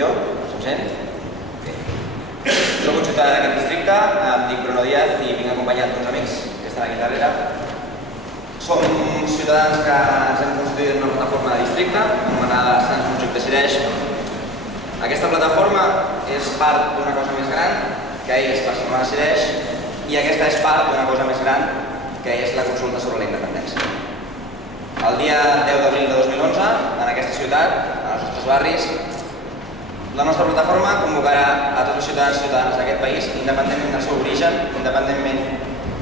Millor? Se'm sent? Soc un ciutadà d'aquest districte, em dic Bruno Díaz i vinc acompanyat d'uns amics que estan aquí darrere. Som ciutadans que ens hem constituït en una plataforma de districte anomenada Sants Montjuïc Decideix. Aquesta plataforma és part d'una cosa més gran, que és Barcelona Decideix, i aquesta és part d'una cosa més gran, que és la consulta sobre la independència. El dia 10 d'abril de 2011, en aquesta ciutat, als nostres barris, la nostra plataforma convocarà a tots els ciutadans i ciutadanes d'aquest país, independentment del seu origen, independentment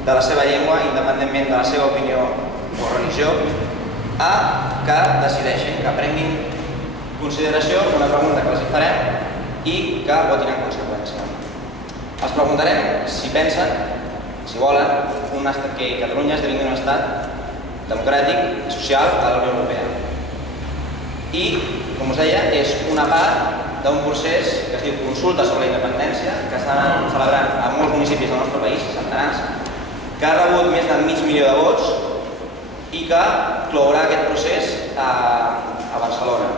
de la seva llengua, independentment de la seva opinió o religió, a que decideixin, que prenguin consideració una pregunta que els hi farem i que votin en conseqüència. Els preguntarem si pensen, si volen, que Catalunya esdevingui un estat democràtic i social a la Unió Europea. I, com us deia, és una part d'un procés que es diu Consulta sobre la Independència, que s'ha celebrat a molts municipis del nostre país, centenars, que ha rebut més de mig milió de vots i que clourà aquest procés a Barcelona.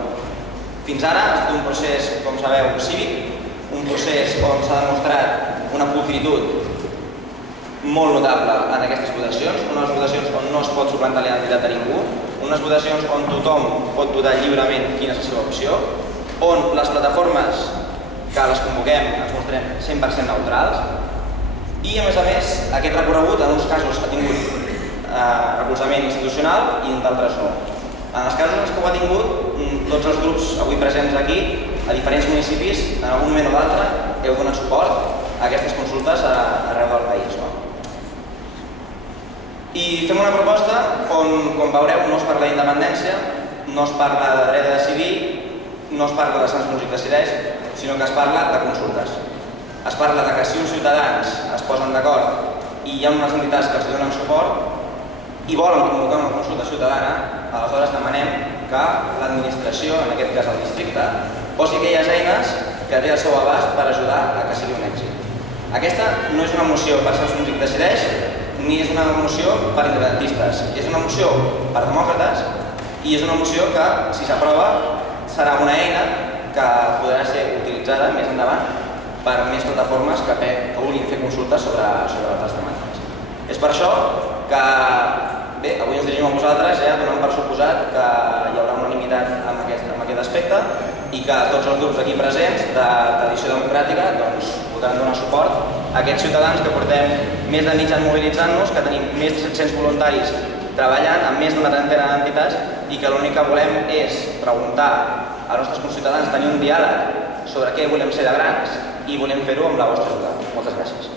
Fins ara ha estat un procés, com sabeu, cívic, un procés on s'ha demostrat una pulcritud molt notable en aquestes votacions, unes votacions on no es pot suplantar la identitat de ningú, unes votacions on tothom pot votar lliurement quina és la seva opció, on les plataformes que les convoquem ens mostrem 100% neutrals i, a més, aquest recorregut en uns casos ha tingut recolzament institucional i en d'altres no. En els casos en què ho ha tingut, tots els grups avui presents aquí, a diferents municipis, en algun moment o d'altre, heu donat suport a aquestes consultes arreu del país. I fem una proposta on, com veureu, no es parla d'independència, no es parla de dret a decidir, no es parla de Sants Montjuïc Decideix, sinó que es parla de consultes. Es parla de que si uns ciutadans es posen d'acord i hi ha unes entitats que els donen suport i volen convocar una consulta ciutadana, aleshores demanem que l'administració, en aquest cas el districte, posi aquelles eines que té al seu abast per ajudar a que sigui un èxit. Aquesta no és una moció per Sants Montjuïc Decideix, ni és una moció per independentistes. És una moció per demòcrates i és una moció que, si s'aprova, serà una eina que podrà ser utilitzada més endavant per més plataformes que vulguin fer consultes sobre altres temàtiques. És per això que, bé, avui ens dirigim a vosaltres donant per suposat que hi haurà unanimitat en aquest aspecte i que tots els grups aquí presents de tradició democràtica podran donar suport a aquests ciutadans que portem més de mig any mobilitzant-nos, que tenim més de 700 voluntaris treballant amb més d'una trentena d'entitats i que l'únic que volem és preguntar als nostres conciutadans, tenir un diàleg sobre què volem ser de grans i volem fer-ho amb la vostra ajuda. Moltes gràcies.